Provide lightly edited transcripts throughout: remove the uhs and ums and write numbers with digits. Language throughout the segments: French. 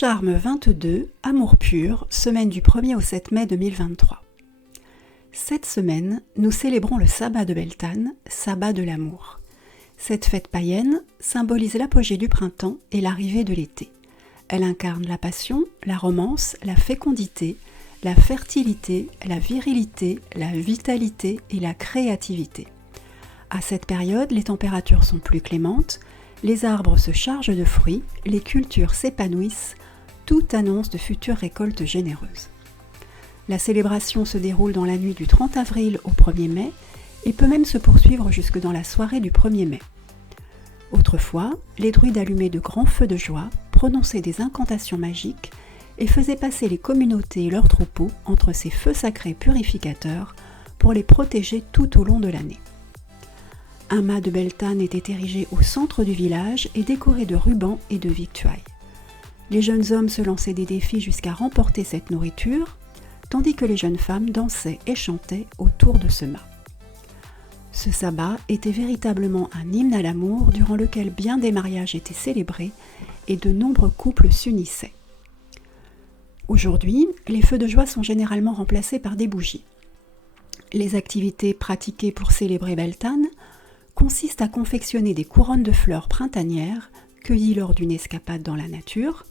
Charme 22, Amour pur, semaine du 1er au 7 mai 2023. Cette semaine, nous célébrons le sabbat de Beltane, sabbat de l'amour. Cette fête païenne symbolise l'apogée du printemps et l'arrivée de l'été. Elle incarne la passion, la romance, la fécondité, la fertilité, la virilité, la vitalité et la créativité. À cette période, les températures sont plus clémentes, les arbres se chargent de fruits, les cultures s'épanouissent, tout annonce de futures récoltes généreuses. La célébration se déroule dans la nuit du 30 avril au 1er mai et peut même se poursuivre jusque dans la soirée du 1er mai. Autrefois, les druides allumaient de grands feux de joie, prononçaient des incantations magiques et faisaient passer les communautés et leurs troupeaux entre ces feux sacrés purificateurs pour les protéger tout au long de l'année. Un mât de Beltane était érigé au centre du village et décoré de rubans et de victuailles. Les jeunes hommes se lançaient des défis jusqu'à remporter cette nourriture, tandis que les jeunes femmes dansaient et chantaient autour de ce mât. Ce sabbat était véritablement un hymne à l'amour durant lequel bien des mariages étaient célébrés et de nombreux couples s'unissaient. Aujourd'hui, les feux de joie sont généralement remplacés par des bougies. Les activités pratiquées pour célébrer Beltane consistent à confectionner des couronnes de fleurs printanières cueillies lors d'une escapade dans la nature.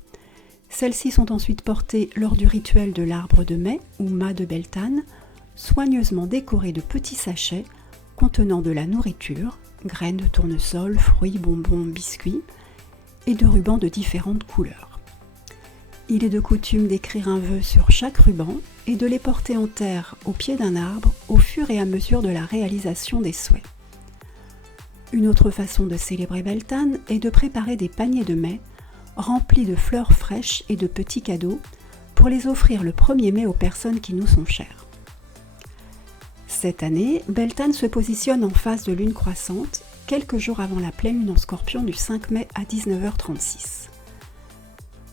Celles-ci sont ensuite portées lors du rituel de l'arbre de mai ou mât de Beltane, soigneusement décorés de petits sachets contenant de la nourriture, graines de tournesol, fruits, bonbons, biscuits, et de rubans de différentes couleurs. Il est de coutume d'écrire un vœu sur chaque ruban et de les porter en terre au pied d'un arbre au fur et à mesure de la réalisation des souhaits. Une autre façon de célébrer Beltane est de préparer des paniers de mai remplis de fleurs fraîches et de petits cadeaux pour les offrir le 1er mai aux personnes qui nous sont chères. Cette année, Beltane se positionne en phase de lune croissante, quelques jours avant la pleine lune en Scorpion du 5 mai à 19h36.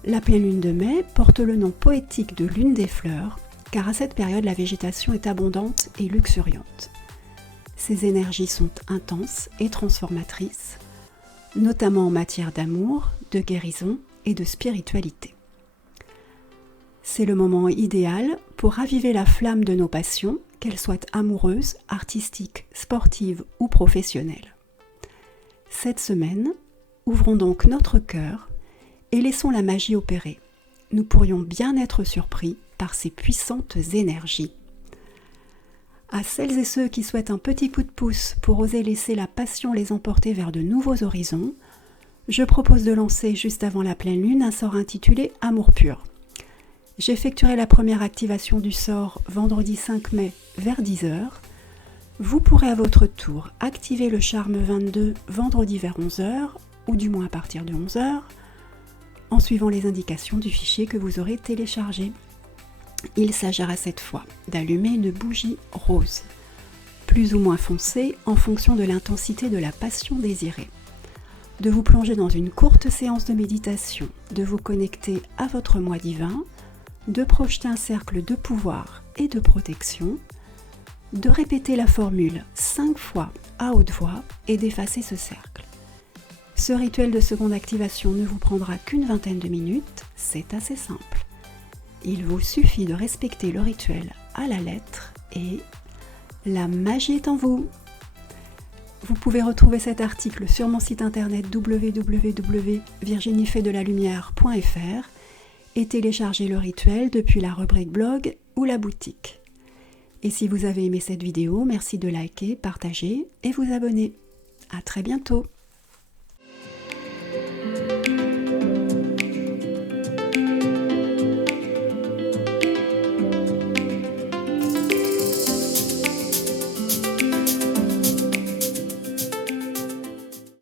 La pleine lune de mai porte le nom poétique de lune des fleurs, car à cette période la végétation est abondante et luxuriante. Ces énergies sont intenses et transformatrices, notamment en matière d'amour, de guérison et de spiritualité. C'est le moment idéal pour raviver la flamme de nos passions, qu'elles soient amoureuses, artistiques, sportives ou professionnelles. Cette semaine, ouvrons donc notre cœur et laissons la magie opérer. Nous pourrions bien être surpris par ces puissantes énergies. À celles et ceux qui souhaitent un petit coup de pouce pour oser laisser la passion les emporter vers de nouveaux horizons, je propose de lancer juste avant la pleine lune un sort intitulé Amour pur. J'effectuerai la première activation du sort vendredi 5 mai vers 10h. Vous pourrez à votre tour activer le charme 22 vendredi vers 11h, ou du moins à partir de 11h, en suivant les indications du fichier que vous aurez téléchargé. Il s'agira cette fois d'allumer une bougie rose, plus ou moins foncée en fonction de l'intensité de la passion désirée, de vous plonger dans une courte séance de méditation, de vous connecter à votre moi divin, de projeter un cercle de pouvoir et de protection, de répéter la formule 5 fois à haute voix et d'effacer ce cercle. Ce rituel de seconde activation ne vous prendra qu'une vingtaine de minutes, c'est assez simple. Il vous suffit de respecter le rituel à la lettre et la magie est en vous. Vous pouvez retrouver cet article sur mon site internet www.virginiefetdelalumière.fr et télécharger le rituel depuis la rubrique blog ou la boutique. Et si vous avez aimé cette vidéo, merci de liker, partager et vous abonner. À très bientôt.